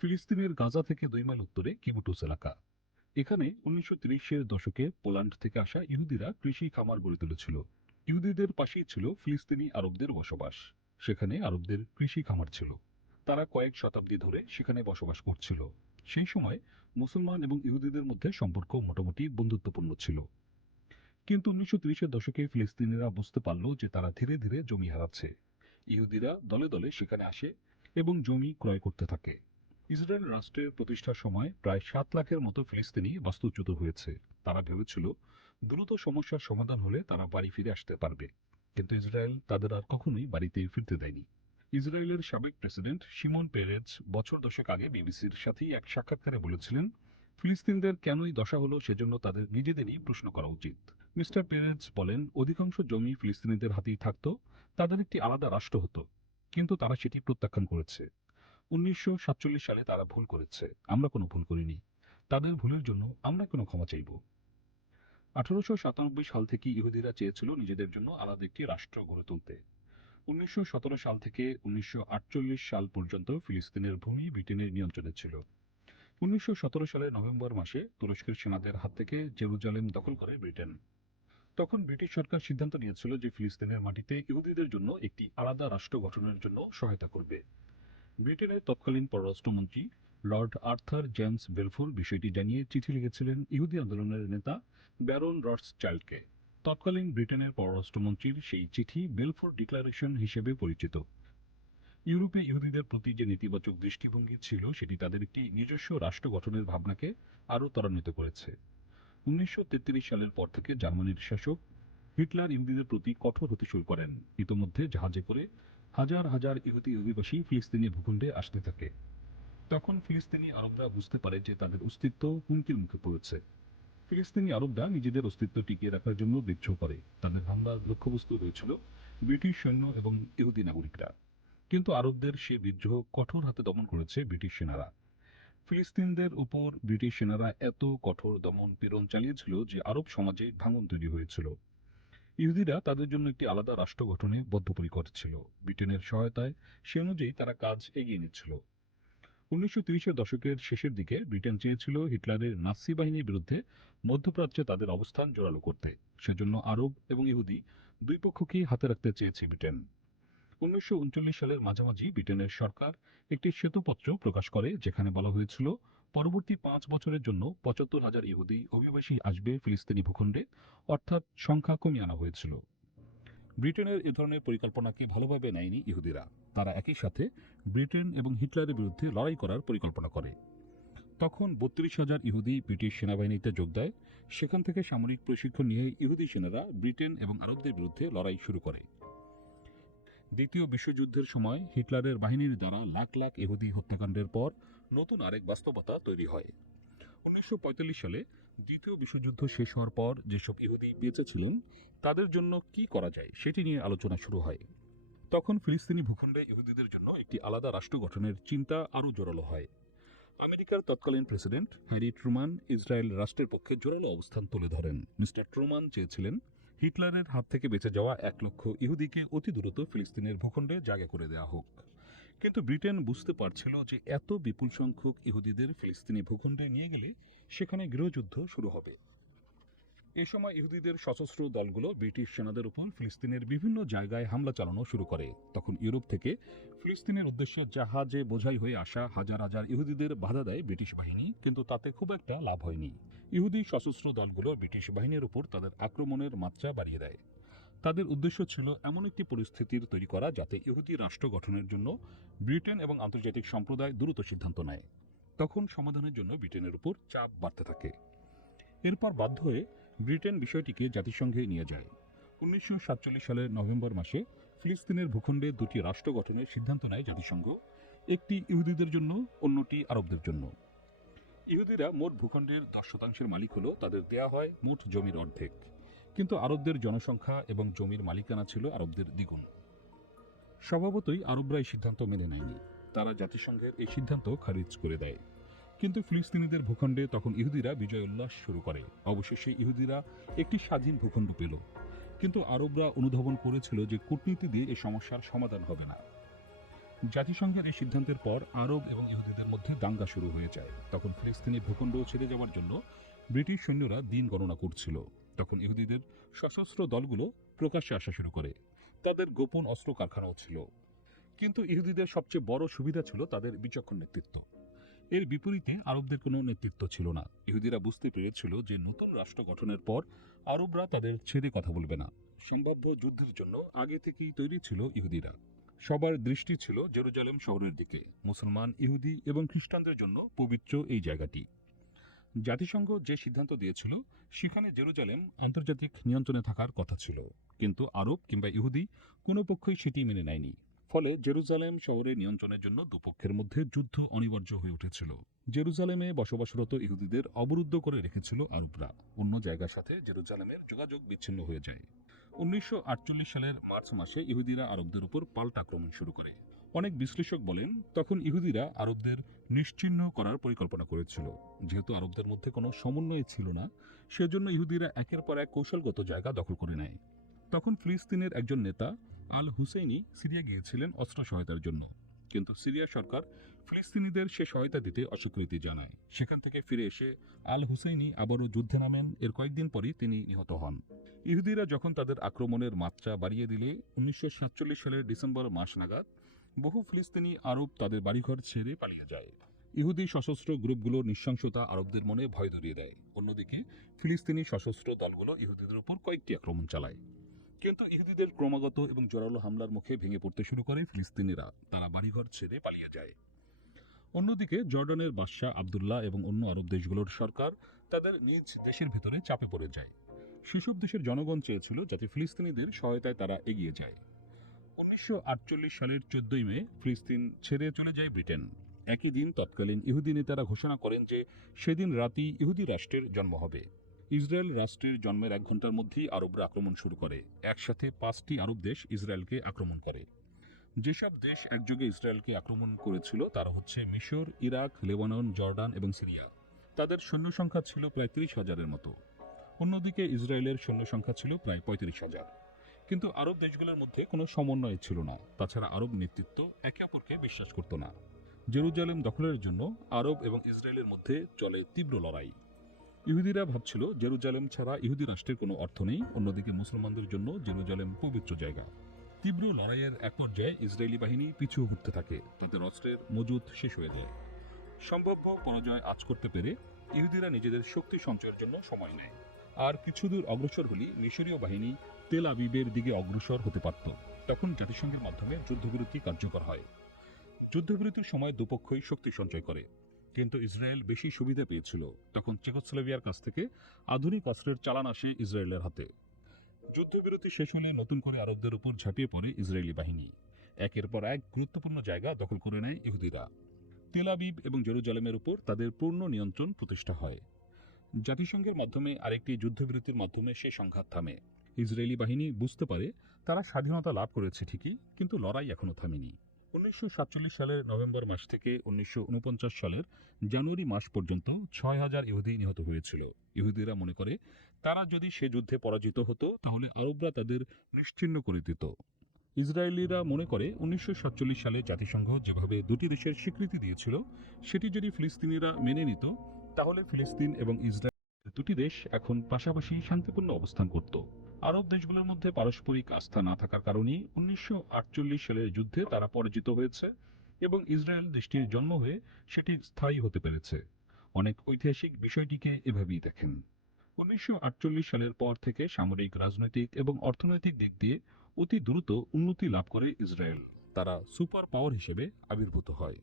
ফিলিস্তিনের গাজা থেকে দুই মাইল উত্তরে কিবুটুস এলাকা। এখানে উনিশশো তিরিশের দশকে পোল্যান্ড থেকে আসা ইহুদিরা কৃষি খামার গড়ে তুলেছিল। ইহুদিদের পাশেই ছিল ফিলিস্তিনি আরবদের বসবাস। সেখানে আরবদের কৃষি খামার ছিল। তারা কয়েক শতাব্দী ধরে সেখানে বসবাস করছিল। সেই সময় মুসলমান এবং ইহুদিদের মধ্যে সম্পর্ক মোটামুটি বন্ধুত্বপূর্ণ ছিল। কিন্তু উনিশশো তিরিশের দশকে ফিলিস্তিনিরা বুঝতে পারল যে তারা ধীরে ধীরে জমি হারাচ্ছে। ইহুদিরা দলে দলে সেখানে আসে এবং জমি ক্রয় করতে থাকে। ইসরায়েল রাষ্ট্রের প্রতিষ্ঠার সময় প্রায় সাত লাখের মতো ফিলিস্তিনি বাস্তুচ্যুত হয়েছে। তারা ভেবেছিল দ্রুত সমস্যার সমাধান হলে তারা বাড়ি ফিরে আসতে পারবে। কিন্তু ইসরায়েল তাদের আর কখনোই বাড়িতে ফিরতে দেয়নি। ইসরায়েলের সাবেক প্রেসিডেন্ট শিমন পেরেজ বছর দশেক আগে বিবিসির সাথেই এক সাক্ষাৎকারে বলেছিলেন, ফিলিস্তিনদের কেনই দশা হলো সেজন্য তাদের নিজেদেরই প্রশ্ন করা উচিত। মিস্টার পেরেজ বলেন, অধিকাংশ জমি ফিলিস্তিনিদের হাতেই থাকত, তাদের একটি আলাদা রাষ্ট্র হতো, কিন্তু তারা সেটি প্রত্যাখ্যান করেছে। উনিশশো সাতচল্লিশ সালে তারা ভুল করেছে। আমরা কোনো ভুল করিনি। তাদের ভুলের জন্য আমরা কোনো ক্ষমা চাইব। আঠারোশো সাতানব্বই সাল থেকে ইহুদিরা চেয়েছিল নিজেদের জন্য আলাদা একটি রাষ্ট্র গড়ে তুলতে। উনিশশো সতেরো সাল থেকে উনিশশো আটচল্লিশ সাল পর্যন্ত ফিলিস্তিনের ভূমি ব্রিটেনের নিয়ন্ত্রণে ছিল। উনিশশো সতেরো সালের নভেম্বর মাসে তুরস্কের সেনাদের হাত থেকে জেরুজালেম দখল করে ব্রিটেন। তখন ব্রিটিশ সরকার সিদ্ধান্ত নিয়েছিল যে ফিলিস্তিনের মাটিতে ইহুদিদের জন্য একটি আলাদা রাষ্ট্র গঠনের জন্য সহায়তা করবে। ব্রিটেনের তৎকালীন পররাষ্ট্রমন্ত্রী লর্ড আর্থার জেমস বেলফোর বিষয়টি জানিয়ে চিঠি লিখেছিলেন ইহুদি আন্দোলনের নেতা ব্যারন রডস চাইল্ডকে তৎকালীন ব্রিটেনের পররাষ্ট্রমন্ত্রীর সেই চিঠি বেলফোর ডিক্লারেশন হিসেবে পরিচিত। ইউরোপে ইহুদিদের প্রতি যে নেতিবাচক দৃষ্টিভঙ্গি ছিল, সেটি তাদের একটি নিজস্ব রাষ্ট্র গঠনের ভাবনাকে আরও ত্বরান্বিত করেছে। উনিশশো সালের পর থেকে জার্মানির শাসক হিটলার ইহুদিদের প্রতি কঠোর হতে শুরু করেন। ইতোমধ্যে জাহাজে করে হাজার হাজার ইহুদি অধিবাসী ফিলিস্তিনি ভূখণ্ডে আসতে থাকে। তখন ফিলিস্তিনি আরবরা বুঝতে পারে যে তাদের অস্তিত্ব হুমকির মুখে পড়েছে। ফিলিস্তিনি আরবরা নিজেদের অস্তিত্ব টিকিয়ে রাখার জন্য বিদ্রোহ করে। তাদের হামলার লক্ষ্যবস্তু হয়েছিল ব্রিটিশ সৈন্য এবং ইহুদি নাগরিকরা। কিন্তু আরবদের সে বিদ্রোহ কঠোর হাতে দমন করেছে ব্রিটিশ সেনারা। ফিলিস্তিনদের উপর ব্রিটিশ সেনারা এত কঠোর দমন পীড়ন চালিয়েছিল যে আরব সমাজে ভাঙন তৈরি হয়েছিল। ইহুদিরা তাদের জন্য একটি আলাদা রাষ্ট্র গঠনে বদ্ধপরিকর ছিল। ব্রিটেনের সহায়তায় সে অনুযায়ী তারা কাজ এগিয়ে নিচ্ছিল। উনিশশো তিরিশের দশকের শেষের দিকে ব্রিটেন চেয়েছিল হিটলারের নাসি বাহিনীর বিরুদ্ধে মধ্যপ্রাচ্যে তাদের অবস্থান জোরালো করতে। সেজন্য আরব এবং ইহুদি দুই পক্ষকেই হাতে রাখতে চেয়েছে ব্রিটেন। উনিশশো উনচল্লিশ সালের মাঝামাঝি ব্রিটেনের সরকার একটি শ্বেতপত্র প্রকাশ করে, যেখানে বলা হয়েছিল পরবর্তী পাঁচ বছরের জন্য পঁচাত্তর হাজার ইহুদি অভিবাসী আসবে ফিলিস্তিনি ভূখণ্ডে, অর্থাৎ সংখ্যা কমিয়ে আনা হয়েছিল। ব্রিটেনের এ ধরনের পরিকল্পনাকে ভালোভাবে নেয়নি ইহুদিরা। তারা একই সাথে ব্রিটেন এবং হিটলারের বিরুদ্ধে লড়াই করার পরিকল্পনা করে। তখন বত্রিশ হাজার ইহুদি ব্রিটিশ সেনাবাহিনীতে যোগ দেয়। সেখান থেকে সামরিক প্রশিক্ষণ নিয়ে ইহুদি সেনারা ব্রিটেন এবং আরবদের বিরুদ্ধে লড়াই শুরু করে। দ্বিতীয় বিশ্বযুদ্ধের সময় হিটলারের বাহিনীর দ্বারা লাখ লাখ ইহুদি হত্যাকাণ্ডের পর নতুন আরেক বাস্তবতা তৈরি হয়। উনিশশো পঁয়তাল্লিশ সালে দ্বিতীয় বিশ্বযুদ্ধ শেষ হওয়ার পর যেসব ইহুদি বেঁচে ছিলেন, তাদের জন্য কি করা যায় সেটি নিয়ে আলোচনা শুরু হয়। তখন ফিলিস্তিনি ভূখণ্ডে ইহুদিদের জন্য একটি আলাদা রাষ্ট্র গঠনের চিন্তা আরও জোরালো হয়। আমেরিকার তৎকালীন প্রেসিডেন্ট হ্যারি ট্রুমান ইসরায়েল রাষ্ট্রের পক্ষে জোরালো অবস্থান তুলে ধরেন। মিস্টার ট্রুমান চেয়েছিলেন, হিটলারের হাত থেকে বেঁচে যাওয়া এক লক্ষ ইহুদিকে অতি দ্রুত ফিলিস্তিনের ভূখণ্ডে জায়গা করে দেওয়া হোক। কিন্তু ব্রিটেন বুঝতে পারছিল যে এত বিপুল সংখ্যক ইহুদিদের ফিলিস্তিনি ভূখণ্ডে নিয়ে গেলে সেখানে গৃহযুদ্ধ শুরু হবে। এ সময় ইহুদিদের সশস্ত্র দলগুলো ব্রিটিশ সেনাদের উপর ফিলিস্তিনের বিভিন্ন জায়গায় হামলা চালানো শুরু করে। তখন ইউরোপ থেকে ফিলিস্তিনের উদ্দেশ্যে জাহাজে বোঝাই হয়ে আসা হাজার হাজার ইহুদিদের বাধা দেয় ব্রিটিশ বাহিনী, কিন্তু তাতে খুব একটা লাভ হয়নি। ইহুদি সশস্ত্র দলগুলো ব্রিটিশ বাহিনীর উপর তাদের আক্রমণের মাত্রা বাড়িয়ে দেয়। তাদের উদ্দেশ্য ছিল এমন একটি পরিস্থিতির তৈরি করা যাতে ইহুদি রাষ্ট্র গঠনের জন্য ব্রিটেন এবং আন্তর্জাতিক সম্প্রদায় দ্রুত সিদ্ধান্ত নেয়। তখন সমাধানের জন্য ব্রিটেনের উপর চাপ বাড়তে থাকে। এরপর বাধ্য হয়ে ব্রিটেন বিষয়টিকে জাতিসংঘে নিয়ে যায়। উনিশশো সাতচল্লিশ সালের নভেম্বর মাসে ফিলিস্তিনের ভূখণ্ডে দুটি রাষ্ট্র গঠনের সিদ্ধান্ত নেয় জাতিসংঘ, একটি ইহুদিদের জন্য, অন্যটি আরবদের জন্য। ইহুদিরা মোট ভূখণ্ডের দশ শতাংশের মালিক হলো তাদের দেয়া হয় মোট জমির অর্ধেক। কিন্তু আরবদের জনসংখ্যা এবং জমির মালিকানা ছিল আরবদের দ্বিগুণ। স্বভাবতই আরবরা এই সিদ্ধান্ত মেনে নেয়নি। তারা জাতিসংঘের এই সিদ্ধান্ত খারিজ করে দেয়। কিন্তু ফিলিস্তিনিদের ভূখণ্ডে তখন ইহুদিরা বিজয় উল্লাস শুরু করে। অবশেষে ইহুদিরা একটি স্বাধীন ভূখণ্ড পেল। কিন্তু আরবরা অনুধাবন করেছিল যে কূটনীতি দিয়ে এই সমস্যার সমাধান হবে না। জাতিসংঘের এই সিদ্ধান্তের পর আরব এবং ইহুদিদের মধ্যে দাঙ্গা শুরু হয়ে যায়। তখন ফিলিস্তিনি ভূখণ্ড ছেড়ে যাওয়ার জন্য ব্রিটিশ সৈন্যরা দিন গণনা করছিল। তখন ইহুদিদের সশস্ত্র দলগুলো প্রকাশ্যে আসা শুরু করে। তাদের গোপন অস্ত্র কারখানাও ছিল। কিন্তু ইহুদিদের সবচেয়ে বড় সুবিধা ছিল তাদের বিচক্ষণ নেতৃত্ব। এর বিপরীতে আরবদের কোনো নেতৃত্ব ছিল না। ইহুদিরা বুঝতে পেরেছিল যে নতুন রাষ্ট্র গঠনের পর আরবরা তাদের ছেড়ে কথা বলবে না। সম্ভাব্য যুদ্ধের জন্য আগে থেকেই তৈরি ছিল ইহুদিরা। সবার দৃষ্টি ছিল জেরুজালেম শহরের দিকে। মুসলমান, ইহুদি এবং খ্রিস্টানদের জন্য পবিত্র এই জায়গাটি। জাতিসংঘ যে সিদ্ধান্ত দিয়েছিল, সেখানে জেরুজালেম আন্তর্জাতিক নিয়ন্ত্রণে থাকার কথা ছিল। কিন্তু আরব কিংবা ইহুদি কোনো পক্ষই সেটি মেনে নেয়নি। ফলে জেরুজালেম শহরের নিয়ন্ত্রণের জন্য দুপক্ষের মধ্যে যুদ্ধ অনিবার্য হয়ে উঠেছিল। জেরুজালেমে বসবাসরত ইহুদিদের অবরুদ্ধ করে রেখেছিল আরবরা। অন্য জায়গার সাথে জেরুজালেমের যোগাযোগ বিচ্ছিন্ন হয়ে যায়। উনিশশো আটচল্লিশ সালের মার্চ মাসে ইহুদিরা আরবদের উপর পাল্টা আক্রমণ শুরু করে। অনেক বিশ্লেষক বলেন, তখন ইহুদিরা আরবদের নিশ্চিহ্ন করার পরিকল্পনা করেছিল। যেহেতু আরবদের মধ্যে কোনো সমন্বয় ছিল না, সেজন্য ইহুদিরা একের পর এক কৌশলগত জায়গা দখল করে নেয়। তখন ফিলিস্তিনের একজন নেতা আল হুসেইনি সিরিয়া গিয়েছিলেন অস্ত্র সহায়তার জন্য। কিন্তু সিরিয়া সরকার ফিলিস্তিনিদের সে সহায়তা দিতে অস্বীকৃতি জানায়। সেখান থেকে ফিরে এসে আল হুসেইনি আবারও যুদ্ধে নামেন। এর কয়েকদিন পরই তিনি নিহত হন। ইহুদিরা যখন তাদের আক্রমণের মাত্রা বাড়িয়ে দিলে, উনিশশো সাতচল্লিশ সালের ডিসেম্বর মাস নাগাদ বহু ফিলিস্তিনি আরব তাদের বাড়িঘর ছেড়ে পালিয়ে যায়। ইহুদি সশস্ত্র গ্রুপগুলোর নৃশংসতা আরবদের মনে ভয় ধরিয়ে দেয়। অন্যদিকে, ফিলিস্তিনি সশস্ত্র দলগুলো ইহুদিদের উপর কয়েকটি আক্রমণ চালায়। কিন্তু ইহুদিদের ক্রমাগত এবং জোরালো হামলার মুখে ভেঙে পড়তে শুরু করে ফিলিস্তিনিরা। তারা বাড়িঘর ছেড়ে পালিয়ে যায়। অন্যদিকে, জর্ডানের বাদশাহ আবদুল্লাহ এবং অন্য আরব দেশগুলোর সরকার তাদের নিজ দেশের ভেতরে চাপে পড়ে যায়। সেসব দেশের জনগণ চেয়েছিল যাতে ফিলিস্তিনিদের সহায়তায় তারা এগিয়ে যায়। উনিশশো আটচল্লিশ সালের চোদ্দই মে ফিলিস্তিন ছেড়ে চলে যায় ব্রিটেন। একই দিন তৎকালীন ইহুদি নেতারা ঘোষণা করেন যে সেদিন রাতেই ইহুদি রাষ্ট্রের জন্ম হবে। ইসরায়েল রাষ্ট্রের জন্মের এক ঘণ্টার মধ্যেই আরবরা আক্রমণ শুরু করে। একসাথে পাঁচটি আরব দেশ ইসরায়েলকে আক্রমণ করে। যেসব দেশ একযোগে ইসরায়েলকে আক্রমণ করেছিল তারা হচ্ছে মিশর, ইরাক, লেবানন, জর্ডান এবং সিরিয়া। তাদের সৈন্য সংখ্যা ছিল প্রায় তিরিশ হাজারের মতো। অন্যদিকে ইসরায়েলের সৈন্য সংখ্যা ছিল প্রায় পঁয়ত্রিশ হাজার। কিন্তু আরব দেশগুলোর মধ্যে কোনো সমন্বয় ছিল না। তাছাড়া আরব নেতৃত্ব একে অপরকে বিশ্বাস করত না। জেরুজালেম দখলের জন্য আরব এবং ইসরায়েলের মধ্যে চলে তীব্র লড়াই। ইহুদিরা ভাবছিল জেরুজালেম ছাড়া ইহুদি রাষ্ট্রের কোনো অর্থ নেই, অন্যদিকে মুসলমানদের জন্য জেরুজালেম পবিত্র জায়গা। তীব্র লড়াইয়ের এক পর্যায়ে ইসরায়েলি বাহিনী পিছু হটতে থাকে তাদের অস্ত্রের মজুদ শেষ হয়ে যায়। সম্ভাব্য পরাজয় আজ করতে পেরে ইহুদিরা নিজেদের শক্তি সঞ্চয়ের জন্য সময় নেয়। আর কিছু দূর অগ্রসর হলে মিশরীয় বাহিনী তেল আবিবের দিকে অগ্রসর হতে পারত। তখন জাতিসংঘের মাধ্যমে যুদ্ধবিরতি কার্যকর হয়। যুদ্ধবিরতির সময় দুপক্ষই শক্তি সঞ্চয় করে। কিন্তু ইসরায়েল বেশি সুবিধা পেয়েছিল। তখন চেকোস্লোভিয়ার কাছ থেকে আধুনিক অস্ত্রের চালান আসে ইসরায়েলের হাতে। যুদ্ধবিরতি শেষ হলে নতুন করে আরবদের উপর ঝাঁপিয়ে পড়ে ইসরায়েলি বাহিনী। একের পর এক গুরুত্বপূর্ণ জায়গা দখল করে নেয় ইহুদিরা। তেল আবিব এবং জেরুজালেমের উপর তাদের পূর্ণ নিয়ন্ত্রণ প্রতিষ্ঠা হয়। জাতিসংঘের মাধ্যমে আরেকটি যুদ্ধবিরতির মাধ্যমে সে সংঘাত থামে। ইসরায়েলি বাহিনী বুঝতে পারে তারা স্বাধীনতা লাভ করেছে ঠিকই, কিন্তু লড়াই এখনও থামেনি। উনিশশো সাতচল্লিশ সালের নভেম্বর মাস থেকে উনিশশো সালের জানুয়ারি মাস পর্যন্ত ছয় হাজার ইহুদি নিহত হয়েছিল। ইহুদিরা মনে করে, তারা যদি সে যুদ্ধে পরাজিত হতো, তাহলে আরবরা তাদের নিশ্চিহ্ন করে দিত। ইসরায়েলিরা মনে করে, উনিশশো সাতচল্লিশ সালে জাতিসংঘ যেভাবে দুটি দেশের স্বীকৃতি দিয়েছিল, সেটি যদি ফিলিস্তিনিরা মেনে নিত তাহলে ফিলিস্তিন এবং ইসরায়েল দুটি দেশ এখন পাশাপাশি শান্তিপূর্ণ অবস্থান করত। আরব দেশগুলোর মধ্যে পারস্পরিক আস্থা না থাকার কারণেই উনিশশো সালের যুদ্ধে তারা পরাজিত হয়েছে এবং ইসরায়েল দেশটির জন্ম হয়ে সেটি স্থায়ী হতে পেরেছে। অনেক ঐতিহাসিক বিষয়টিকে এভাবেই দেখেন। উনিশশো আটচল্লিশ সালের পর থেকে সামরিক, রাজনৈতিক এবং অর্থনৈতিক দিক দিয়ে অতি দ্রুত উন্নতি লাভ করে ইসরায়েল। তারা সুপার পাওয়ার হিসেবে আবির্ভূত হয়।